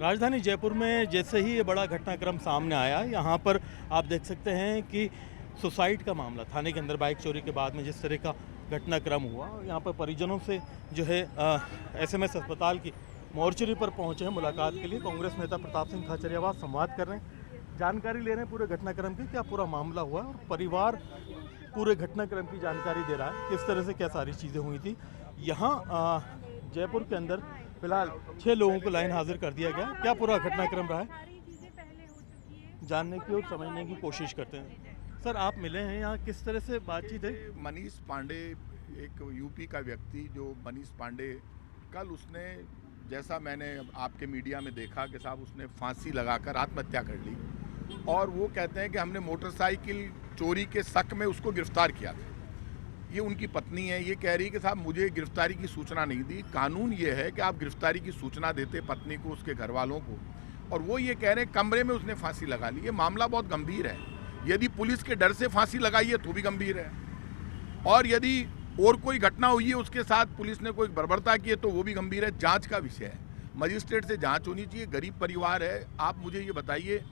राजधानी जयपुर में जैसे ही ये बड़ा घटनाक्रम सामने आया, यहाँ पर आप देख सकते हैं कि सुसाइड का मामला थाने के अंदर बाइक चोरी के बाद में जिस तरह का घटनाक्रम हुआ, यहाँ पर परिजनों से जो है एसएमएस अस्पताल की मोर्चरी पर पहुंचे हैं मुलाकात के लिए। कांग्रेस नेता प्रताप सिंह खाचरियावास संवाद कर रहे हैं, जानकारी ले रहे हैं पूरे घटनाक्रम की, क्या पूरा मामला हुआ और परिवार पूरे घटनाक्रम की जानकारी दे रहा है, किस तरह से क्या सारी चीज़ें हुई थी। यहाँ जयपुर के अंदर फिलहाल 6 लोगों को लाइन हाजिर कर दिया गया। क्या पूरा घटनाक्रम रहा है जानने की और समझने की कोशिश करते हैं। सर, आप मिले हैं यहाँ, किस तरह से बातचीत है? मनीष पांडे, एक यूपी का व्यक्ति जो मनीष पांडे, कल उसने, जैसा मैंने आपके मीडिया में देखा कि साहब उसने फांसी लगाकर आत्महत्या कर ली, और वो कहते हैं कि हमने मोटरसाइकिल चोरी के शक में उसको गिरफ्तार किया था। ये उनकी पत्नी है, ये कह रही है कि साहब मुझे गिरफ्तारी की सूचना नहीं दी। कानून ये है कि आप गिरफ्तारी की सूचना देते पत्नी को, उसके घर वालों को, और वो ये कह रहे हैं कमरे में उसने फांसी लगा ली। ये मामला बहुत गंभीर है। यदि पुलिस के डर से फांसी लगाई है तो भी गंभीर है, और यदि और कोई घटना हुई है उसके साथ पुलिस ने कोई बर्बरता की है तो वो भी गंभीर है। जांच का विषय है, मजिस्ट्रेट से जांच होनी चाहिए। गरीब परिवार है, आप मुझे ये बताइए,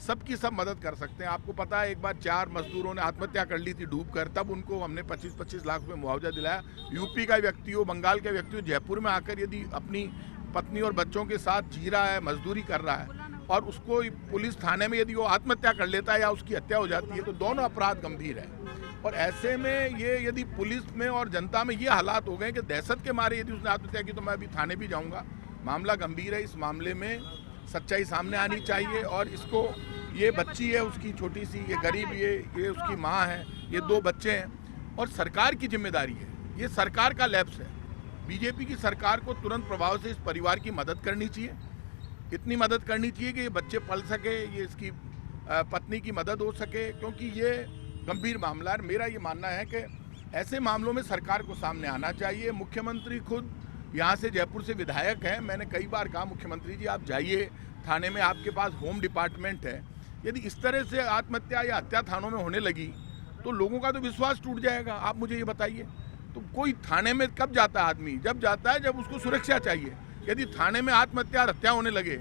सबकी सब मदद कर सकते हैं। आपको पता है एक बार 4 मजदूरों ने आत्महत्या कर ली थी डूबकर, तब उनको हमने 25-25 लाख रुपये मुआवजा दिलाया। यूपी का व्यक्ति हो, बंगाल का व्यक्ति हो, जयपुर में आकर यदि अपनी पत्नी और बच्चों के साथ जी रहा है, मजदूरी कर रहा है, और उसको पुलिस थाने में यदि वो आत्महत्या कर लेता है या उसकी हत्या हो जाती है तो दोनों अपराध गंभीर है। और ऐसे में ये यदि पुलिस में और जनता में ये हालात हो गए कि दहशत के मारे यदि उसने आत्महत्या की तो मैं अभी थाने भी जाऊंगा। मामला गंभीर है, इस मामले में सच्चाई सामने आनी चाहिए। और इसको, ये बच्ची है उसकी छोटी सी, ये गरीब, ये उसकी माँ है, ये 2 बच्चे हैं, और सरकार की जिम्मेदारी है, ये सरकार का लैप्स है। बीजेपी की सरकार को तुरंत प्रभाव से इस परिवार की मदद करनी चाहिए, इतनी मदद करनी चाहिए कि ये बच्चे पल सके, ये इसकी पत्नी की मदद हो सके, क्योंकि ये गंभीर मामला है। मेरा ये मानना है कि ऐसे मामलों में सरकार को सामने आना चाहिए। मुख्यमंत्री खुद यहाँ से जयपुर से विधायक हैं, मैंने कई बार कहा मुख्यमंत्री जी आप जाइए थाने में, आपके पास होम डिपार्टमेंट है। यदि इस तरह से आत्महत्या या हत्या थानों में होने लगी तो लोगों का तो विश्वास टूट जाएगा। आप मुझे ये बताइए, तो कोई थाने में कब जाता है आदमी? जब जाता है जब उसको सुरक्षा चाहिए। यदि थाने में आत्महत्या और हत्या होने लगे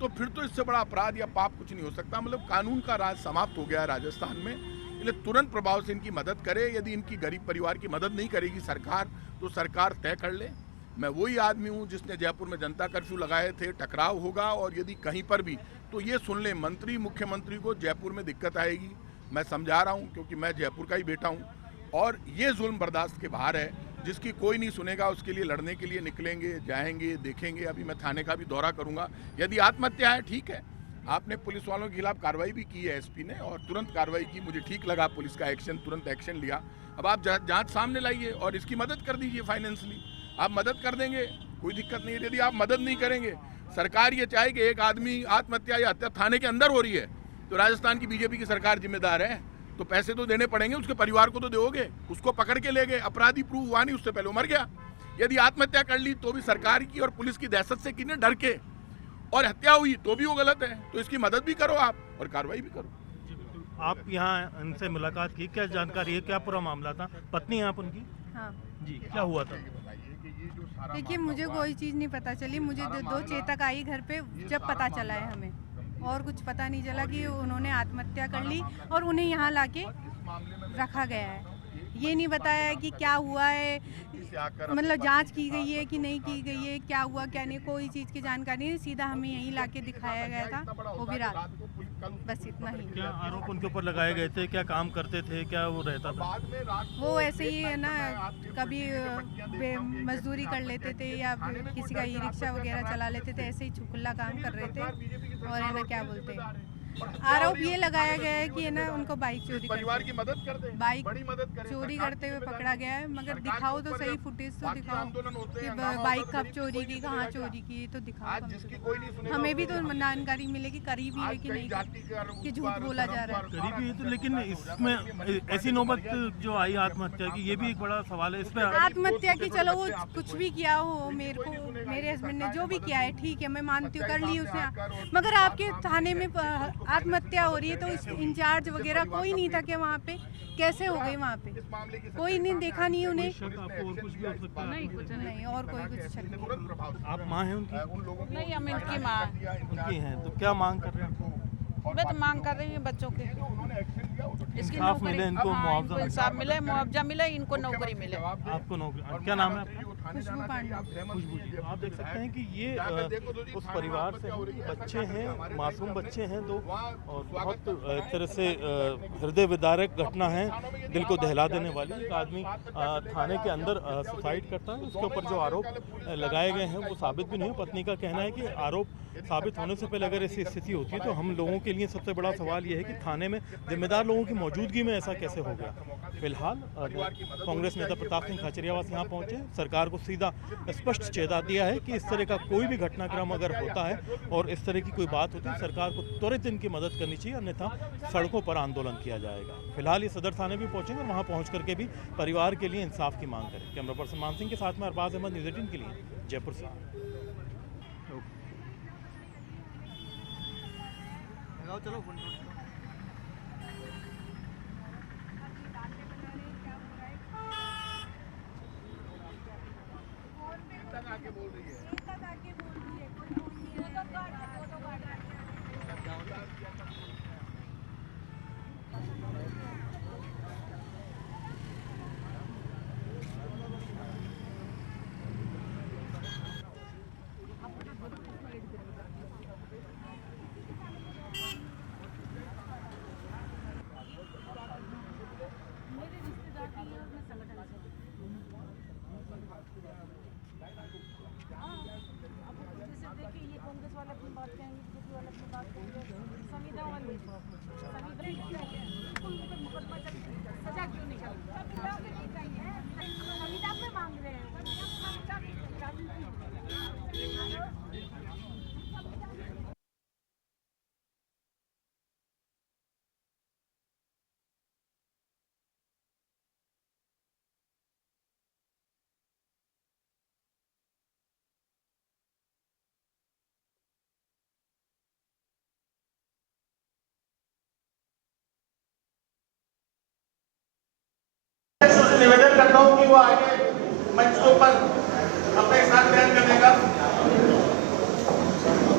तो फिर तो इससे बड़ा अपराध या पाप कुछ नहीं हो सकता। मतलब कानून का राज समाप्त हो गया है राजस्थान में, इसलिए तुरंत प्रभाव से इनकी मदद करे। यदि इनकी गरीब परिवार की मदद नहीं करेगी सरकार तो सरकार तय कर ले। मैं वही आदमी हूँ जिसने जयपुर में जनता कर्फ्यू लगाए थे, टकराव होगा, और यदि कहीं पर भी तो ये सुन ले, मंत्री मुख्यमंत्री को जयपुर में दिक्कत आएगी। मैं समझा रहा हूँ क्योंकि मैं जयपुर का ही बेटा हूँ, और ये जुल्म बर्दाश्त के बाहर है। जिसकी कोई नहीं सुनेगा उसके लिए लड़ने के लिए निकलेंगे, जाएंगे, देखेंगे। अभी मैं थाने का भी दौरा करूंगा। यदि आत्महत्या है ठीक है, आपने पुलिस वालों के खिलाफ कार्रवाई भी की है एसपी ने, और तुरंत कार्रवाई की, मुझे ठीक लगा पुलिस का एक्शन, तुरंत एक्शन लिया। अब आप जांच सामने लाइए और इसकी मदद कर दीजिए फाइनेंशियली। आप मदद कर देंगे, कोई दिक्कत नहीं है। यदि आप मदद नहीं करेंगे, सरकार ये चाहे कि एक आदमी आत्महत्या या हत्या थाने के अंदर हो रही है तो राजस्थान की बीजेपी की सरकार जिम्मेदार है, तो पैसे तो देने पड़ेंगे, उसके परिवार को तो दोगे। उसको पकड़ के ले गए, अपराधी प्रूव हुआ नहीं, उससे पहले वो मर गया। यदि आत्महत्या कर ली तो भी सरकार की और पुलिस की दहशत से किन्हें डर के, और हत्या हुई तो भी वो गलत है। तो इसकी मदद भी करो आप और कार्रवाई भी करो। आप यहाँ इनसे मुलाकात की, क्या जानकारी है, क्या पूरा मामला था? पत्नी आप उनकी? हाँ जी, क्या हुआ था? देखिए, मुझे कोई चीज़ नहीं पता चली। मुझे 2 चेतक आई घर पे जब पता चला है हमें, और कुछ पता नहीं चला कि उन्होंने आत्महत्या कर ली और उन्हें यहाँ लाके रखा गया है। ये नहीं बताया है कि क्या हुआ है, मतलब जांच की गई है कि नहीं की गई है, क्या हुआ क्या नहीं, कोई चीज़ की जानकारी नहीं। सीधा हमें यहीं लाके दिखाया गया था, वो भी रात, बस इतना ही। क्या आरोप उनके ऊपर लगाए गए थे? क्या काम करते थे, क्या वो रहता था? वो ऐसे ही है ना, कभी मजदूरी कर लेते थे या किसी का ई रिक्शा वगैरह चला लेते थे, ऐसे ही छुकुल्ला काम कर रहे थे। और है ना, क्या बोलते हैं, आरोप ये लगाया गया है कि है ना उनको बाइक चोरी परिवार की मदद कर दे, बाइक बड़ी मदद करें, चोरी करते हुए पकड़ा गया है। मगर दिखाओ तो सही, फुटेज तो दिखाओ कि बाइक कब चोरी की, कहाँ चोरी की, तो दिखाओ कम से कम। हमें भी तो जानकारी मिलेगी करीबी है कि नहीं, कि झूठ बोला जा रहा है। करीबी है तो, लेकिन इसमें ऐसी नौबत जो आई आत्महत्या की, ये भी एक बड़ा सवाल है। इस पे आत्महत्या की, चलो वो कुछ भी किया हो, मेरे हस्बैंड ने जो भी किया है ठीक है, मैं मानती हूँ, कर ली उसने, मगर आपके थाने में आत्महत्या हो रही है तो इंचार्ज वगैरह कोई नहीं था कि वहाँ पे कैसे हो गई वहाँ पे, कोई नहीं देखा नहीं उन्हें। आपको और कुछ भी हो सकता है? नहीं कुछ नहीं और कोई कुछ शक नहीं। आप माँ हैं उनकी? नहीं, हम इनकी माँ। उनकी हैं, तो क्या मांग कर रहे हैं? मैं तो मांग कर रही हूँ बच्चों के इसकी इंसाफ नौकरी, मिले इनको, हाँ, मुआवजा इनको इंसाफ मिले, मुआवजा मिले, इनको नौकरी मिले। आपको नौकरी, क्या नाम है आपका? खुशबू पांडे। खुशबू जी, आप देख सकते हैं कि ये उस परिवार से हैं, बच्चे हैं, मासूम बच्चे हैं दो, और बहुत एक तरह से हृदय विदारक घटना है, दिल को दहला देने वाली। एक आदमी थाने के अंदर सुसाइड करता है, उसके ऊपर जो आरोप लगाए गए हैं वो साबित भी नहीं हुए। पत्नी का कहना है कि आरोप साबित होने से पहले अगर ऐसी स्थिति होती है तो हम लोगों के लिए सबसे बड़ा सवाल ये है कि थाने में जिम्मेदार लोगों की मौजूदगी में ऐसा कैसे हो गया। फिलहाल कांग्रेस नेता प्रताप सिंह खाचरियावास यहाँ पहुंचे, सरकार को सीधा स्पष्ट चेता दिया है कि इस तरह का कोई भी घटनाक्रम अगर होता है और इस तरह की कोई बात होती है, सरकार को त्वरित इनकी मदद करनी चाहिए, अन्यथा सड़कों पर आंदोलन किया जाएगा। फिलहाल ये सदर थाने भी पहुंचेंगे, वहाँ पहुँच करके भी परिवार के लिए इंसाफ की मांग करें। कैमरा पर्सन मान सिंह के साथ में अरबाज अहमद, न्यूज़ 18 के लिए जयपुर से। चलो आके बोल रही है। निवेदन करता हूँ कि वो आगे मंच के ऊपर अपने साथ बयान करने का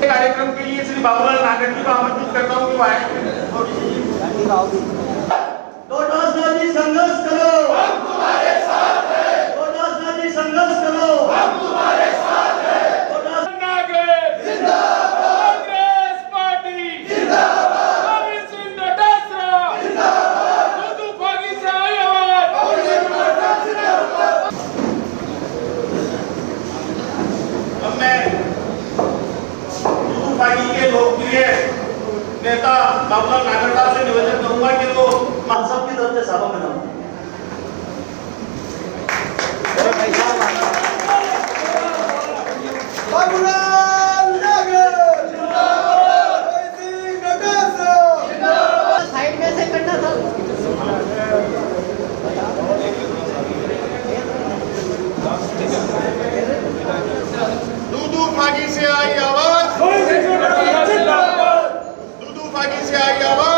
कार्यक्रम के लिए श्री बाबूलाल नागर जी को आमंत्रित करता हूँ कि वो आए। संघर्ष करो, हम तुम्हारे साथ हैं। संघर्ष करो, हम तुम्हारे साथ हैं। जिंदाबाद, कांग्रेस पार्टी जिंदाबाद, अमित सिंह डोटासरा जिंदाबाद, दूधू फागी से आई आवाज। अब मैं दूधू फागी के लोकप्रिय नेता बाबूलाल नागरदास से निवेदन करूंगा कि वो सबकी तरफ से सभा में साइड में से करना था। दूधू फागी से आई आवाज, दूधू फागी से आई आवाज।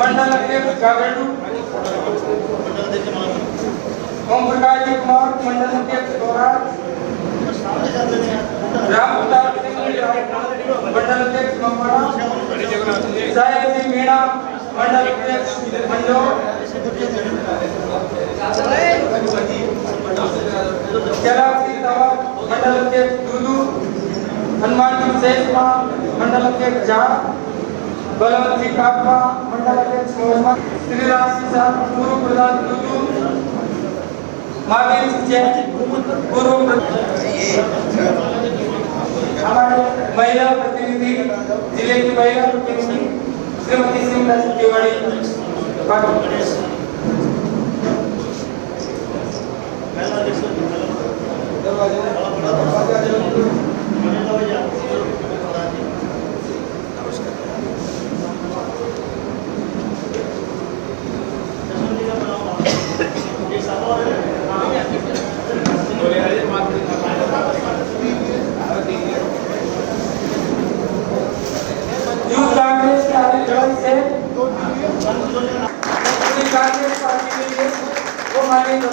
मंडल अध्यक्ष गागड़ू, ओम प्रकाश जी कुमार मंडल अध्यक्ष दोराज, राम प्रताप सिंह मंडल अध्यक्ष ममवाड़ा, साहेब जी मीणा मंडल अध्यक्ष मंदोर, चराग सिंह तवा मंडल अध्यक्ष दूधू, हनुमान जी शेषमा मंडल अध्यक्ष झा, बलवंत सिंह कापा मंडल अध्यक्ष मोहम्मद, श्रीराज सिंह पूर्व प्रधान दूधू, महावीर सिंह पूर्व हमारे महिला प्रतिनिधि, जिले की महिला प्रतिनिधि श्रीमती सिंह तिवारी आगे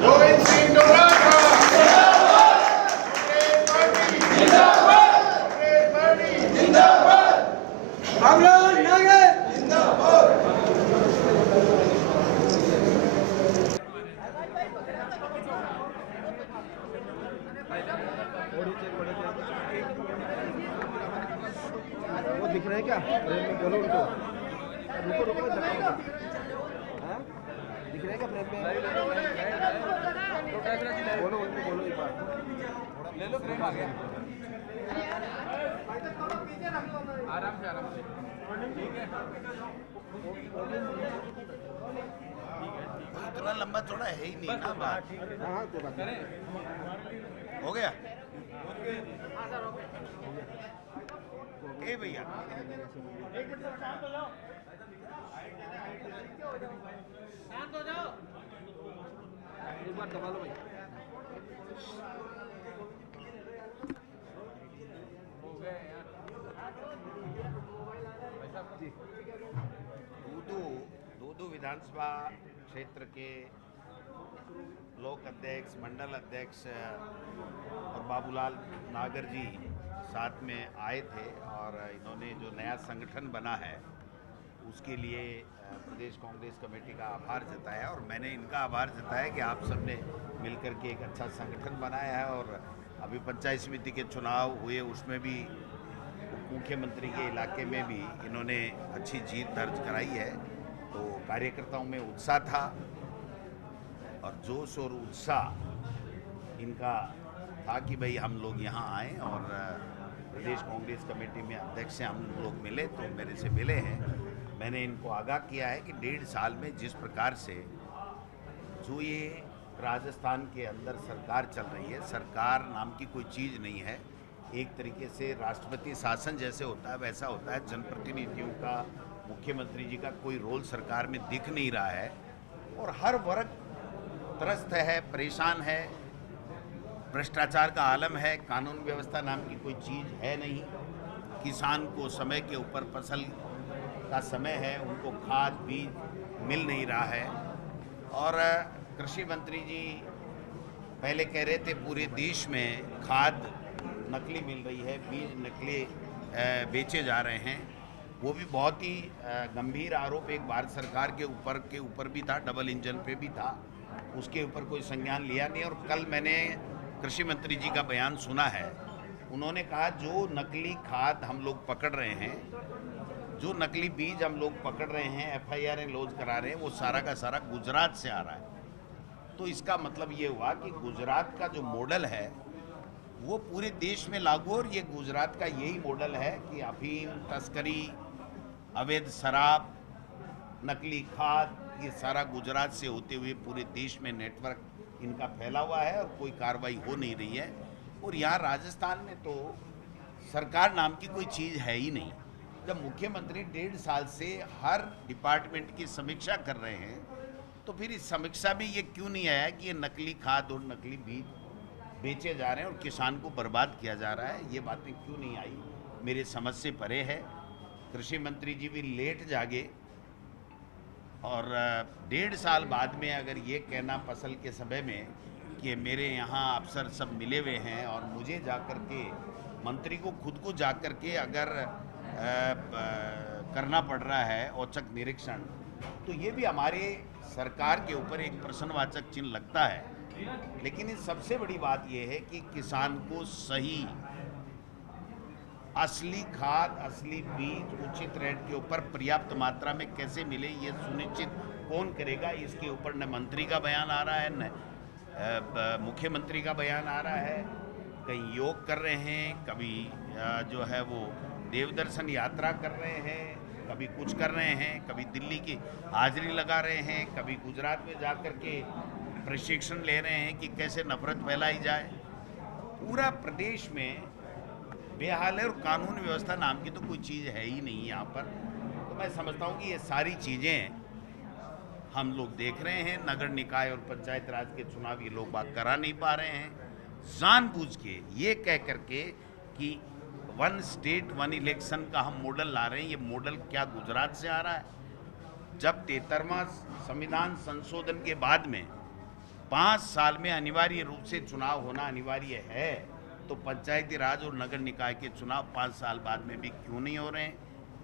गोविंद सिंह डोराका वो दिख रहे हैं क्या? फ्रेम में बोलो उनको। रुको रुको हाँ? दिख रहे हैं क्या फ्रेम में? बोलो उनको, बोलो एक बार। ले लो फ्रेम आ गया। आराम से आराम से। ठीक है। इतना लंबा थोड़ा है ही नहीं ना बात। हाँ कोई बात नहीं। हो गया ए भैया एक बार दबा लो भाई। दूदू विधानसभा क्षेत्र के ब्लॉक अध्यक्ष, मंडल अध्यक्ष और बाबूलाल नागर जी साथ में आए थे और इन्होंने जो नया संगठन बना है उसके लिए प्रदेश कांग्रेस कमेटी का आभार जताया और मैंने इनका आभार जताया कि आप सबने मिलकर के एक अच्छा संगठन बनाया है। और अभी पंचायत समिति के चुनाव हुए उसमें भी मुख्यमंत्री के इलाके में भी इन्होंने अच्छी जीत दर्ज कराई है। तो कार्यकर्ताओं में उत्साह था और जोश और उत्साह इनका था कि भाई हम लोग यहाँ आएँ और प्रदेश कांग्रेस कमेटी में अध्यक्ष से हम लोग मिले तो मेरे से मिले हैं। मैंने इनको आगाह किया है कि 1.5 साल में जिस प्रकार से जो ये राजस्थान के अंदर सरकार चल रही है, सरकार नाम की कोई चीज़ नहीं है। एक तरीके से राष्ट्रपति शासन जैसे होता है वैसा होता है। जनप्रतिनिधियों का, मुख्यमंत्री जी का कोई रोल सरकार में दिख नहीं रहा है और हर वर्ग त्रस्त है, परेशान है, भ्रष्टाचार का आलम है, कानून व्यवस्था नाम की कोई चीज़ है नहीं। किसान को समय के ऊपर फसल का समय है, उनको खाद बीज मिल नहीं रहा है। और कृषि मंत्री जी पहले कह रहे थे पूरे देश में खाद नकली मिल रही है, बीज नकली बेचे जा रहे हैं। वो भी बहुत ही गंभीर आरोप एक भारत सरकार के ऊपर भी था, डबल इंजन पे भी था, उसके ऊपर कोई संज्ञान लिया नहीं। और कल मैंने कृषि मंत्री जी का बयान सुना है, उन्होंने कहा जो नकली खाद हम लोग पकड़ रहे हैं, जो नकली बीज हम लोग पकड़ रहे हैं, FIR लॉन्च करा रहे हैं, वो सारा का सारा गुजरात से आ रहा है। तो इसका मतलब ये हुआ कि गुजरात का जो मॉडल है वो पूरे देश में लागू, और ये गुजरात का यही मॉडल है कि अफीम तस्करी, अवैध शराब, नकली खाद, ये सारा गुजरात से होते हुए पूरे देश में नेटवर्क इनका फैला हुआ है और कोई कार्रवाई हो नहीं रही है। और यहाँ राजस्थान में तो सरकार नाम की कोई चीज़ है ही नहीं। जब मुख्यमंत्री 1.5 साल से हर डिपार्टमेंट की समीक्षा कर रहे हैं तो फिर इस समीक्षा में ये क्यों नहीं आया कि ये नकली खाद और नकली बीज बेचे जा रहे हैं और किसान को बर्बाद किया जा रहा है? ये बातें क्यों नहीं आई, मेरे समझ से परे है। कृषि मंत्री जी भी लेट जागे और 1.5 साल बाद में अगर ये कहना फसल के समय में कि मेरे यहाँ अफसर सब मिले हुए हैं और मुझे जाकर के, मंत्री को खुद को जाकर के अगर करना पड़ रहा है औचक निरीक्षण, तो ये भी हमारे सरकार के ऊपर एक प्रश्नवाचक चिन्ह लगता है। लेकिन इस सबसे बड़ी बात यह है कि किसान को सही असली खाद, असली बीज उचित रेट के ऊपर पर्याप्त मात्रा में कैसे मिले, ये सुनिश्चित कौन करेगा? इसके ऊपर न मंत्री का बयान आ रहा है, न मुख्यमंत्री का बयान आ रहा है। कहीं योग कर रहे हैं, कभी जो है वो देवदर्शन यात्रा कर रहे हैं, कभी कुछ कर रहे हैं, कभी दिल्ली की हाजिरी लगा रहे हैं, कभी गुजरात में जाकर के प्रशिक्षण ले रहे हैं कि कैसे नफरत फैलाई जाए। पूरा प्रदेश में बेहाल है और कानून व्यवस्था नाम की तो कोई चीज़ है ही नहीं यहाँ पर। तो मैं समझता हूँ कि ये सारी चीज़ें हम लोग देख रहे हैं नगर निकाय और पंचायत राज के चुनाव ये लोग बात करा नहीं पा रहे हैं। जानबूझ के ये कह करके कि 1 स्टेट 1 इलेक्शन का हम मॉडल ला रहे हैं। ये मॉडल क्या गुजरात से आ रहा है? जब 73वां संविधान संशोधन के बाद में 5 साल में अनिवार्य रूप से चुनाव होना अनिवार्य है, तो पंचायती राज और नगर निकाय के चुनाव 5 साल बाद में भी क्यों नहीं हो रहे हैं?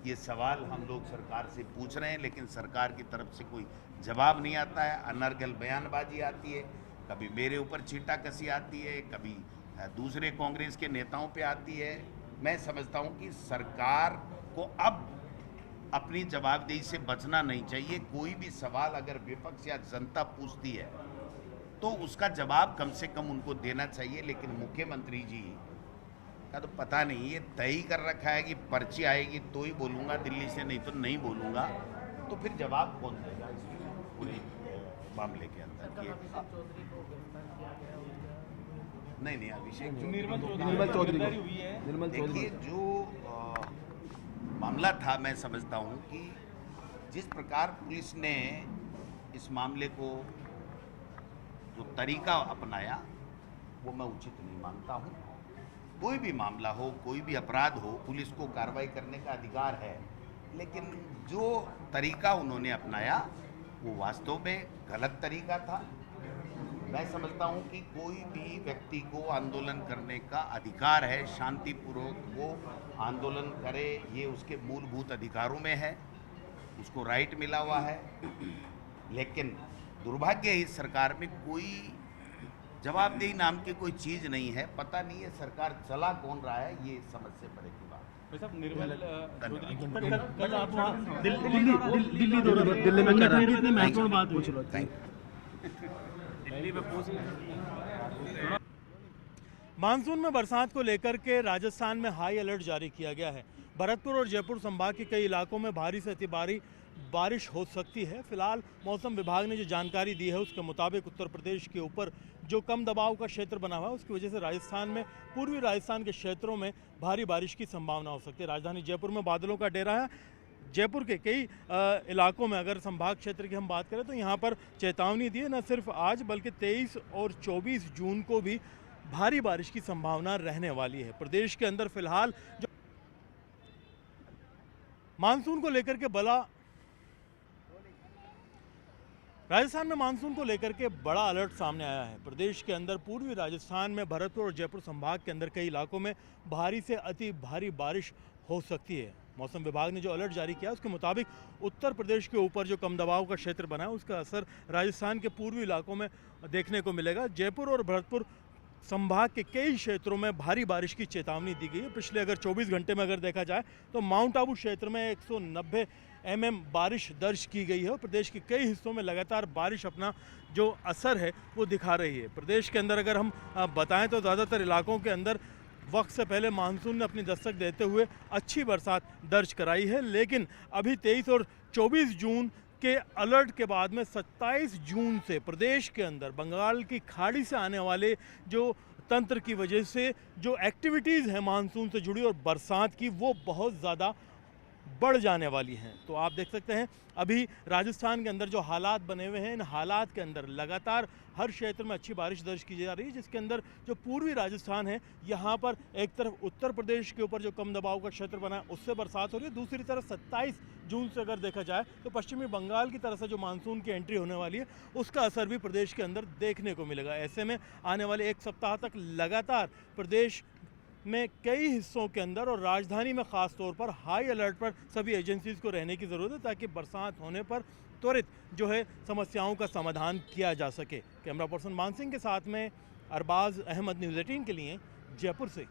ये सवाल हम लोग सरकार से पूछ रहे हैं, लेकिन सरकार की तरफ से कोई जवाब नहीं आता है। अनर्गल बयानबाजी आती है, कभी मेरे ऊपर छींटाकशी आती है, कभी दूसरे कांग्रेस के नेताओं पे आती है। मैं समझता हूँ कि सरकार को अब अपनी जवाबदेही से बचना नहीं चाहिए। कोई भी सवाल अगर विपक्ष या जनता पूछती है तो उसका जवाब कम से कम उनको देना चाहिए। लेकिन मुख्यमंत्री जी का तो पता नहीं, ये तय ही कर रखा है कि पर्ची आएगी तो ही बोलूँगा दिल्ली से, नहीं तो नहीं बोलूँगा। तो फिर जवाब कौन देगा इस पूरे मामले के अंदर? नहीं अभिषेक निर्मल चौधरी देखिए, जो मामला था, मैं समझता हूँ कि जिस प्रकार पुलिस ने इस मामले को जो तरीका अपनाया वो मैं उचित नहीं मानता हूँ। कोई भी मामला हो, कोई भी अपराध हो, पुलिस को कार्रवाई करने का अधिकार है, लेकिन जो तरीका उन्होंने अपनाया वो वास्तव में गलत तरीका था। मैं समझता हूँ कि कोई भी व्यक्ति को आंदोलन करने का अधिकार है, शांतिपूर्वक वो आंदोलन करे, ये उसके मूलभूत अधिकारों में है, उसको राइट मिला हुआ है। लेकिन दुर्भाग्य है इस सरकार में कोई जवाबदेही नाम की कोई चीज़ नहीं है। पता नहीं है सरकार चला कौन रहा है, ये समझ से परे की बात। दिल्ली में क्या महत्वपूर्ण बात पूछ लो। मानसून में बरसात को लेकर के राजस्थान में हाई अलर्ट जारी किया गया है। भरतपुर और जयपुर संभाग के कई इलाकों में भारी से अति भारी बारिश हो सकती है। फिलहाल मौसम विभाग ने जो जानकारी दी है उसके मुताबिक उत्तर प्रदेश के ऊपर जो कम दबाव का क्षेत्र बना हुआ है उसकी वजह से राजस्थान में, पूर्वी राजस्थान के क्षेत्रों में भारी बारिश की संभावना हो सकती है। राजधानी जयपुर में बादलों का डेरा है। जयपुर के कई इलाकों में अगर संभाग क्षेत्र की हम बात करें तो यहाँ पर चेतावनी दी है, न सिर्फ आज बल्कि 23 और 24 जून को भी भारी बारिश की संभावना रहने वाली है। प्रदेश के अंदर फिलहाल जो मानसून को लेकर के राजस्थान में मानसून को लेकर के बड़ा अलर्ट सामने आया है। प्रदेश के अंदर पूर्वी राजस्थान में भरतपुर और जयपुर संभाग के अंदर कई इलाकों में भारी से अति भारी बारिश हो सकती है। मौसम विभाग ने जो अलर्ट जारी किया उसके मुताबिक उत्तर प्रदेश के ऊपर जो कम दबाव का क्षेत्र बना है उसका असर राजस्थान के पूर्वी इलाकों में देखने को मिलेगा। जयपुर और भरतपुर संभाग के कई क्षेत्रों में भारी बारिश की चेतावनी दी गई है। पिछले अगर 24 घंटे में अगर देखा जाए तो माउंट आबू क्षेत्र में 190 mm बारिश दर्ज की गई है और प्रदेश के कई हिस्सों में लगातार बारिश अपना जो असर है वो दिखा रही है। प्रदेश के अंदर अगर हम बताएं तो ज़्यादातर इलाकों के अंदर वक्त से पहले मानसून ने अपनी दस्तक देते हुए अच्छी बरसात दर्ज कराई है, लेकिन अभी 23 और 24 जून के अलर्ट के बाद में 27 जून से प्रदेश के अंदर बंगाल की खाड़ी से आने वाले जो तंत्र की वजह से जो एक्टिविटीज़ हैं मानसून से जुड़ी और बरसात की वो बहुत ज़्यादा बढ़ जाने वाली हैं। तो आप देख सकते हैं अभी राजस्थान के अंदर जो हालात बने हुए हैं, इन हालात के अंदर लगातार हर क्षेत्र में अच्छी बारिश दर्ज की जा रही है, जिसके अंदर जो पूर्वी राजस्थान है यहाँ पर एक तरफ उत्तर प्रदेश के ऊपर जो कम दबाव का क्षेत्र बना है उससे बरसात हो रही है, दूसरी तरफ 27 जून से अगर देखा जाए तो पश्चिमी बंगाल की तरफ से जो मानसून की एंट्री होने वाली है उसका असर भी प्रदेश के अंदर देखने को मिलेगा। ऐसे में आने वाले एक सप्ताह तक लगातार प्रदेश में कई हिस्सों के अंदर और राजधानी में ख़ास तौर पर हाई अलर्ट पर सभी एजेंसीज़ को रहने की ज़रूरत है ताकि बरसात होने पर त्वरित जो है समस्याओं का समाधान किया जा सके। कैमरा पर्सन मान सिंह के साथ में अरबाज अहमद, न्यूज़ 18 के लिए जयपुर से।